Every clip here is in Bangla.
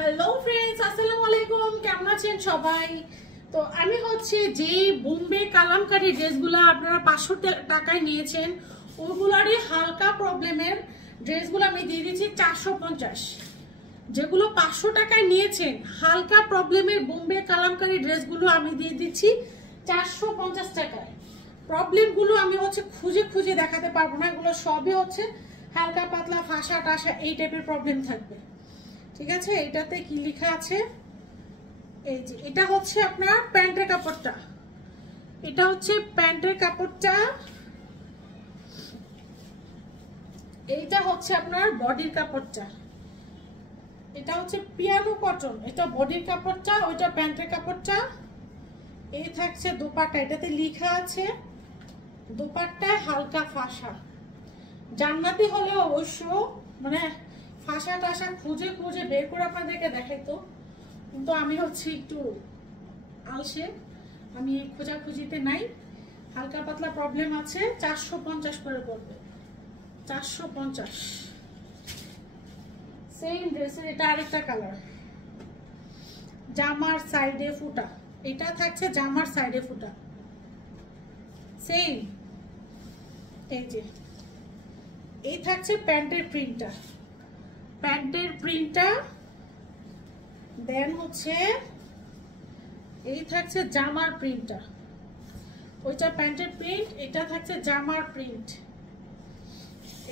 হ্যালো ফ্রেন্ডস, আসসালামু আলাইকুম। কেমন আছেন সবাই? তো আমি হচ্ছে যে বোম্বে কালামকারী ড্রেসগুলো আপনারা 500 টাকায় নিয়েছেন, ওগুলারই হালকা প্রবলেমের ড্রেসগুলো আমি দিয়ে দিচ্ছি 450। যেগুলো 500 টাকায় নিয়েছেন হালকা প্রবলেমের বোম্বে কালামকারী ড্রেসগুলো আমি দিয়ে দিচ্ছি 450 টাকায়। প্রবলেমগুলো আমি হচ্ছে খুঁজে খুঁজে দেখাতে পারবো না, এগুলো সবই হচ্ছে হালকা পাতলা ফাঁসা টাসা এই টাইপের প্রবলেম থাকবে। ঠিক আছে, এটাতে কি লেখা আছে? এই যে এটা হচ্ছে আপনার প্যান্টের কাপড়টা, এটা হচ্ছে প্যান্টের কাপড়টা, এইটা হচ্ছে আপনার বডির কাপড়টা, এটা হচ্ছে পিয়ানো কটন, এটা বডির কাপড়টা, ওইটা প্যান্টের কাপড়টা। এই থাকছে দোপাট্টা, এটাতে লেখা আছে দোপাট্টায় হালকা ফাঁসা। জান্নাতি হলে অবশ্য মানে ফাঁসা টাসা খুঁজে খুঁজে বের করে আপনাদেরকে দেখাইতো, কিন্তু আমি হচ্ছে একটু আলসে, আমি খোঁজাখুঁজিতে নাই। হালকা পাতলা প্রবলেম আছে, 450 করে পড়বে, 450। সেম ড্রেসের এটা আরেকটা কালার, জামার সাইডে ফুটা, এটা থাকছে জামার সাইডে ফুটা, সেম। এই যে এই থাকছে প্যান্টের প্রিন্টটা, প্যান্টের প্রিন্টটা, দেন হচ্ছে এই থাকছে জামার প্রিন্টটা, ওইটা প্যান্টের প্রিন্ট, এটা থাকছে জামার প্রিন্ট।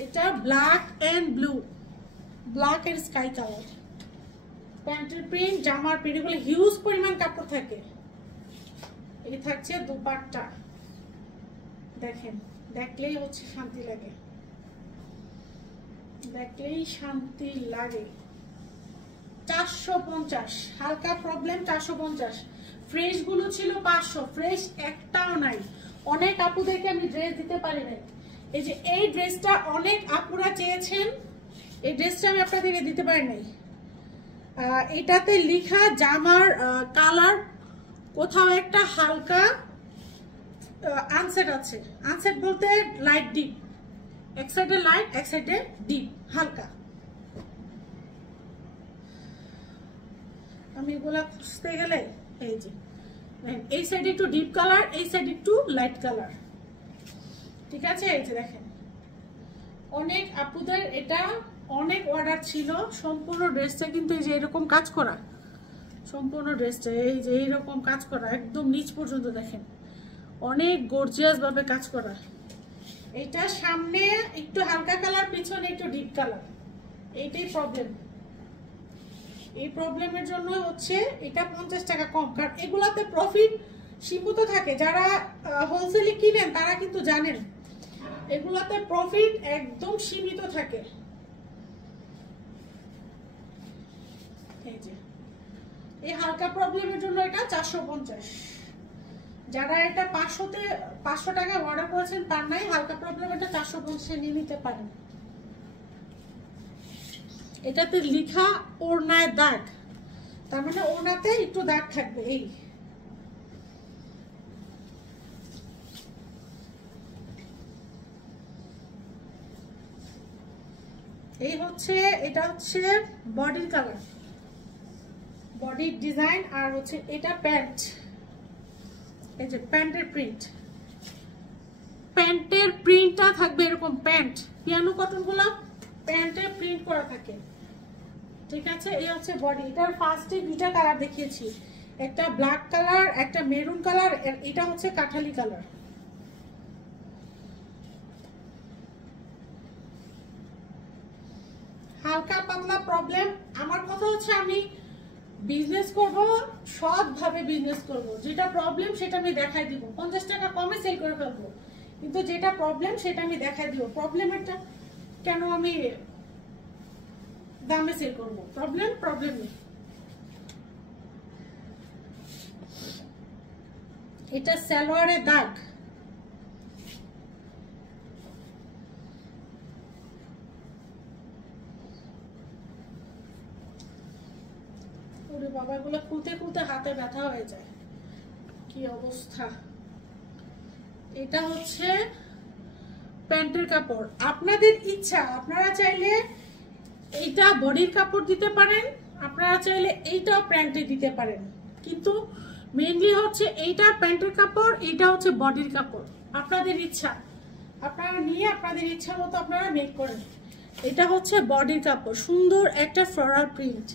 এটা black and blue, black and sky colour, প্যান্টের প্রিন্ট, জামার প্রিন্ট, এগুলো হিউজ পরিমাণ কাপড় থাকে। এই থাকছে দুপাট্টা, দেখেন দেখলেই হচ্ছে শান্তি লাগে, দেখলেই শান্তি লাগে। 450 হালকা প্রবলেম, 450। ফ্রেশ গুলো ছিল 500, ফ্রেশ একটাও নাই। অনেক আপুদেরকে আমি ড্রেস দিতে পারি নাই। এই যে এই ড্রেসটা অনেক আপুরা চেয়েছেন, এই ড্রেসটা আমি আপনাদেরকে দিতে পারি নাই। এটাতে লেখা জামার কালার কোথাও একটা হালকা আনসেট আছে, আনসেট বলতে লাইট ডিপ, এক সাইডে লাইট এক সাইডে ডিপ হালকা। আমি এগুলা খুঁজতে গেলে এই যে এই সাইডে একটু ডিপ কালার, এই সাইডে একটু লাইট কালার। ঠিক আছে, এই যে দেখেন অনেক আপুদের এটা অনেক অর্ডার ছিল। সম্পূর্ণ ড্রেসটা কিন্তু এই যে এরকম কাজ করা, সম্পূর্ণ ড্রেসটা এই যে এইরকম কাজ করা, একদম নিচ পর্যন্ত দেখেন অনেক গর্জিয়াস ভাবে কাজ করা। এটা সামনে একটু হালকা কালার, পিছনে একটু ডিপ কালার, এইটাই প্রবলেম। এই প্রবলেমের জন্য হচ্ছে এটা 50 টাকা কম, কারণ এগুলাতে প্রফিট সীমিত থাকে। যারা হোলসেলে কিনেন তারা কিন্তু জানেন এগুলাতে প্রফিট একদম সীমিত থাকে। এই যে এই হালকা প্রবলেমের জন্য এটা 450। যারা এটা 500 টাকা অর্ডার করেছেন তার নাই, হালকা প্রবলেম এটা 450 নিয়ে নিতে পারেন। এটাতে লেখা ওড়নায় দাগ, তার মানে ওড়নাতে একটু দাগ থাকবে। এই হচ্ছে এটা হচ্ছে বডির কালার, বডির ডিজাইন, আর হচ্ছে এটা প্যান্ট। এই যে প্যান্টের প্রিন্ট, প্যান্টের প্রিন্টটা থাকবে এরকম, প্যান্ট পিয়ানো কটন গুলো প্যান্টের প্রিন্ট করা থাকে। ঠিক আছে, এই হচ্ছে বডি। এটার ফার্স্টে দুইটা কালার দেখিয়েছি, একটা ব্ল্যাক কালার, একটা মেরুন কালার, এটা হচ্ছে কাঠালি কালার। হালকা পাতলা প্রবলেম। আমার কথা হচ্ছে আমি বিজনেস করব, সৎভাবে বিজনেস করব। যেটা প্রবলেম সেটা আমি দেখাই দিব, 50 টাকা কমে সেল করে ফেলবো, কিন্তু যেটা প্রবলেম সেটা আমি দেখাই দিব। প্রবলেমটা কেন আমি দামে সেল করবো? প্রবলেম নেই। এটা সালোয়ারে দাগ, ওরে বাবা, এগুলো খুলতে খুলতে হাতে ব্যথা হয়ে যায়, কি অবস্থা। এটা হচ্ছে প্যান্টের কাপড়। আপনাদের ইচ্ছা, আপনারা চাইলে এইটা বডির কাপড় দিতে পারেন, আপনারা চাইলে এইটাও প্যান্টে দিতে পারেন, কিন্তু মেইনলি হচ্ছে এইটা প্যান্টের কাপড়, এইটা হচ্ছে বডির কাপড়। আপনাদের ইচ্ছা, আপনারা নিয়ে আপনাদের ইচ্ছা মতো আপনারা মেক করেন। এটা হচ্ছে বডির কাপড়, সুন্দর একটা ফ্লোরাল প্রিন্ট।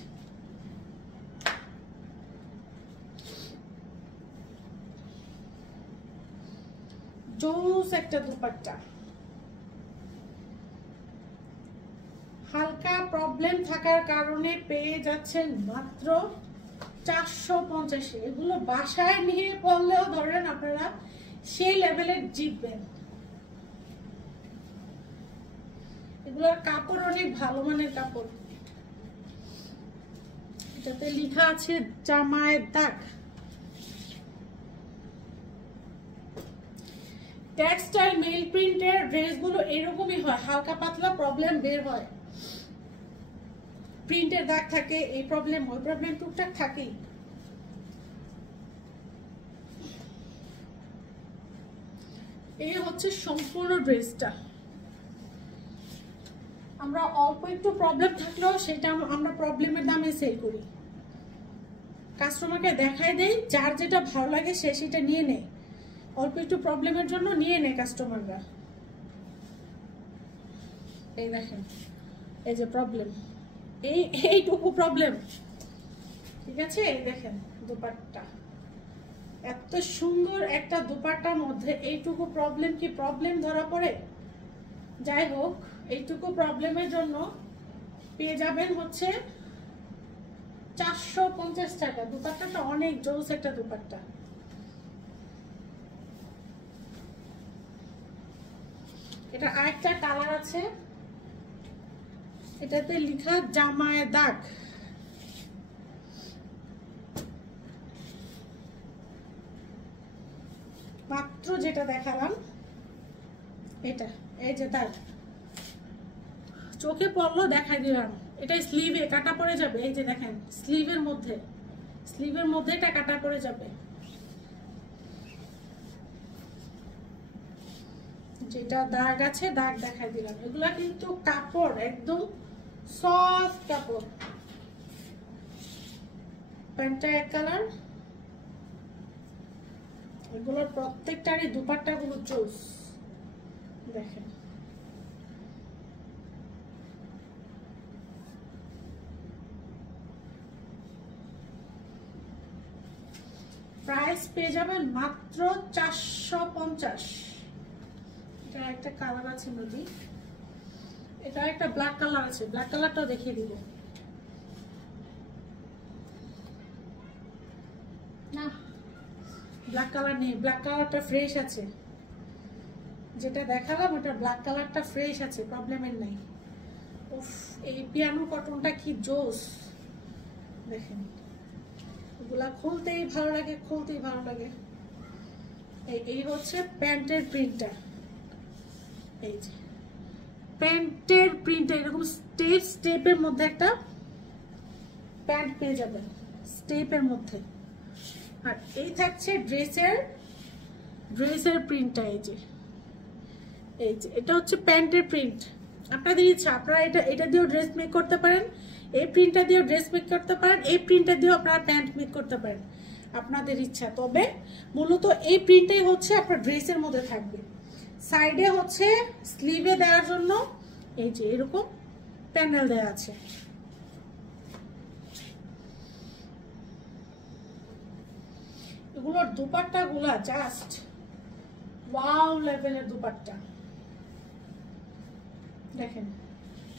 জোস একটা দুপাট্টা। হালকা প্রবলেম থাকার কারণে পেয়ে যাচ্ছেন মাত্র 450। এগুলো বাসায় নিয়ে পড়লেও ধরেন আপনারা সেই লেভেলের জিতবেন। এগুলোর কাপড় অনেক ভালো মানের কাপড়। এটাতে লেখা আছে জামায়ের দাগ। টেক্সটাইল মেল প্রিন্টের ড্রেসগুলো এরকমই হয়, হালকা পাতলা প্রবলেম বের হয়, প্রিন্টের দাগ থাকে, এই প্রবলেম ওই প্রবলেম টুকটাক থাকেই। এই হচ্ছে সম্পূর্ণ ড্রেসটা। আমরা অল্প একটু প্রবলেম থাকলেও সেটা আমরা প্রবলেমের দামে সেল করি, কাস্টমারকে দেখাই দেই, যার যেটা ভালো লাগে সে সেটা নিয়ে নেয়। অল্প একটু প্রবলেমের জন্য নিয়ে নেয় কাস্টমাররা। এই দেখেন, এই যে প্রবলেম, এইটুকু প্রবলেম, ঠিক আছে। এই দেখেন দুপাট্টা, এত সুন্দর একটা দুপাট্টার মধ্যে এইটুকু প্রবলেম, কি প্রবলেম ধরা পড়ে? যাই হোক, এইটুকু প্রবলেমের জন্য পেয়ে যাবেন হচ্ছে 450 টাকা। দুপাট্টাটা অনেক জোস একটা দুপাট্টা। এটা আরেকটা কালার আছে, এটাতে লেখা জামায় দাগ। মাত্র যেটা দেখালাম এটা, এই যে দাগ চোখে পড়লো দেখাই দিলাম। এটা স্লিভে কাটা পড়ে যাবে, এই যে দেখেন স্লিভের মধ্যে এটা কাটা পড়ে যাবে। যেটা দাগ আছে দাগ দেখাই দিলাম। এগুলা কিন্তু কাপড় একদম সফট কাপড়। প্যান্টটা এক কালার, এগুলোর প্রত্যেকটারই দুপাট্টা গুলো জোস। দেখেন প্রাইস পেয়ে যাবেন মাত্র 450। এটা একটা কালার আছে নদী, এটা একটা ব্ল্যাক কালার আছে, ব্ল্যাক কালারটাও দেখিয়ে দিব। না ব্ল্যাক কালার নেই, ব্ল্যাক কালারটা ফ্রেশ আছে। যেটা দেখালাম ওটা ব্ল্যাক কালারটা ফ্রেশ আছে, প্রবলেমের নাই। উফ, এই পিয়ানো কটনটা কি জোস। দেখেন এগুলা খুলতেই ভালো লাগে, খুলতেই ভালো লাগে। এই হচ্ছে প্যান্টের প্রিন্টটা। এই যে প্যান্টের প্রিন্টটা এরকম স্টেপের মধ্যে একটা প্যান্ট পেয়ে যাবেন, স্টেপের মধ্যে। আর এই থাকছে ড্রেসের প্রিন্টটা। এই যে এটা হচ্ছে প্যান্টের প্রিন্ট। আপনাদের ইচ্ছা, আপনারা এটা দিয়েও ড্রেস মেক করতে পারেন, এই প্রিন্টটা দিয়েও ড্রেস মেক করতে পারেন, এই প্রিন্টটা দিয়েও আপনারা প্যান্ট মেক করতে পারেন, আপনাদের ইচ্ছা। তবে মূলত এই প্রিন্টটাই হচ্ছে আপনার ড্রেসের মধ্যে থাকবে। সাইডে হচ্ছে স্লিভে দেওয়ার জন্য এই যে এরকম প্যানেল দেওয়া আছে। এগুলোর দুপাট্টা গুলা জাস্ট ওয়াও লেভেলের দুপাট্টা। দেখেন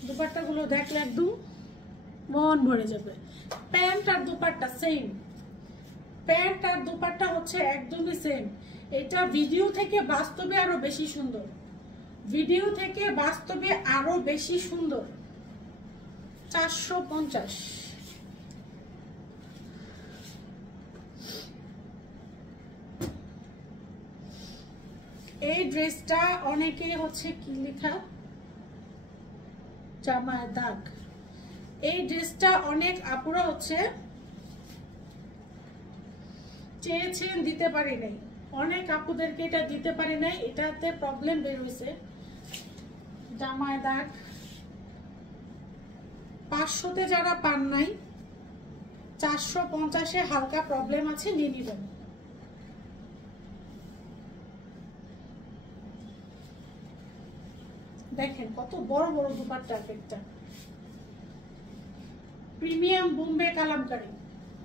দুপাট্টা গুলো দেখলে একদম মন ভরে যাবে। প্যান্ট আর দুপাট্টা সেম, প্যান্ট আর দুপাট্টা হচ্ছে একদমই সেম। এটা ভিডিও থেকে বাস্তবে আরো বেশি সুন্দর, ভিডিও থেকে বাস্তবে আরো বেশি সুন্দর। 450। এই ড্রেসটা অনেকে হচ্ছে কি লেখা জামায় দাগ। এই ড্রেসটা অনেক আপুরা হচ্ছে চেয়েছেন, দিতে পারি নাই। অনেক আপুদেরকে এটা দিতে পারি নাই, এটাতে প্রবলেম বের হয়েছে। জামায় দাগ 500তে যারা পান নাই 450-এ হালকা প্রবলেম আছে, নিয়ে নিবেন। দেখেন কত বড় বড় দুপাট্টা, একটা প্রিমিয়াম বোম্বে কালামকারী,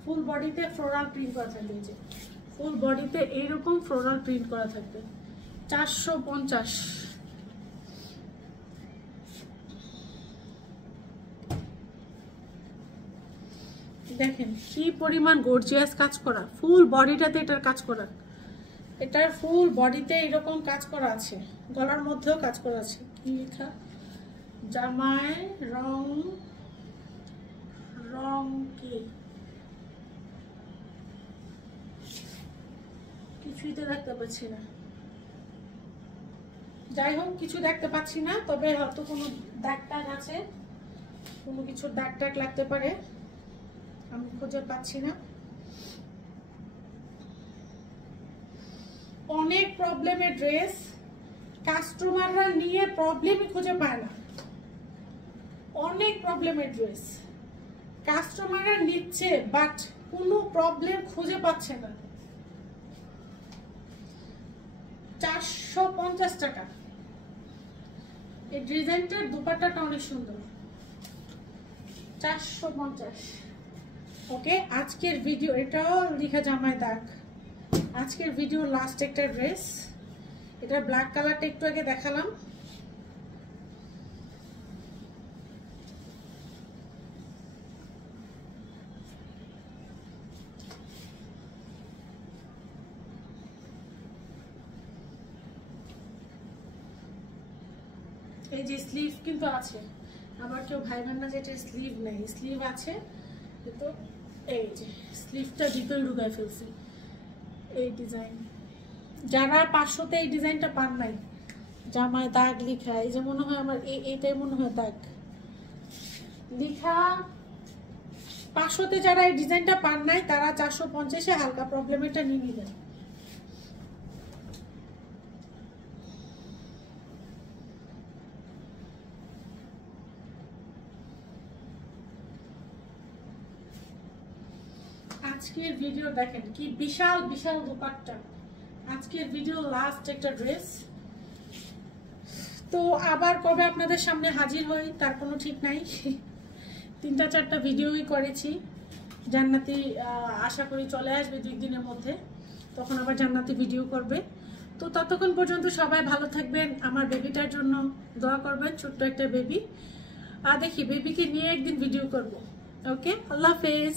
ফুল বডিতে ফ্লোরাল প্রিন্ট করা থাকবে। এই যে ফুল বডিতে এইরকম ফ্লোরাল প্রিন্ট করা থাকবে, 450। দেখেন কি পরিমাণ গর্জিয়াস কাজ করা, ফুল বডিটাতে এটার কাজ করা, এটার ফুল বডিতে এরকম কাজ করা আছে, গলার মধ্যেও কাজ করা আছে। কি লেখা? জামায় রং রং কি কিছুই তো দেখতে পাচ্ছি না। যাই হোক, কিছু দেখতে পাচ্ছি না, তবে হয়তো কোনো দাগ টাগ আছে, কোনো কিছুর দাগ টাগ লাগতে পারে, আমি খুঁজে পাচ্ছি না। অনেক প্রবলেমের ড্রেস, কাস্টমাররা নিয়ে প্রবলেমই খুঁজে পায় না। অনেক প্রবলেমের ড্রেস কাস্টমাররা নিচ্ছে, বাট কোনো প্রবলেম খুঁজে পাচ্ছে না। 450 টাকা। এই ডিজাইনটার দুপাট্টাটা অনেক সুন্দর, 450। ওকে, আজকের ভিডিও, এটাও লিখা জামায় দাগ। আজকের ভিডিও লাস্ট একটা ড্রেস, এটা ব্ল্যাক কালারটা একটু আগে দেখালাম। এই যে স্লিভ কিন্তু আছে, আবার কেউ ভাইবেন না যে এটা স্লিভ নেই, স্লিভ আছে, কিন্তু এই যে স্লিভটা ভিতরে ঢুকায় ফেলছি। এই ডিজাইন যারা 500-তে এই ডিজাইনটা পান নাই, জামায় দাগ লিখা, এই যে মনে হয় আমার এইটাই মনে হয় দাগ লিখা। 500-তে যারা এই ডিজাইনটা পান নাই, তারা 450-এ হালকা প্রবলেম এটা নিয়ে নিবেন। আজকের ভিডিও দেখেন কি বিশাল বিশাল দুপাট্টা। আজকের ভিডিও লাস্ট একটা ড্রেস। তো আবার কবে আপনাদের সামনে হাজির হই তার কোনো ঠিক নাই। 3-4টা ভিডিওই করেছি। জান্নাতি আশা করি চলে আসবে 2 দিনের মধ্যে, তখন আবার জান্নাতি ভিডিও করবে। তো ততক্ষণ পর্যন্ত সবাই ভালো থাকবেন, আমার বেবিটার জন্য দোয়া করবেন, ছোট্ট একটা বেবি। দেখি বেবিকে নিয়ে একদিন ভিডিও করব। ওকে, আল্লাহ হাফেজ।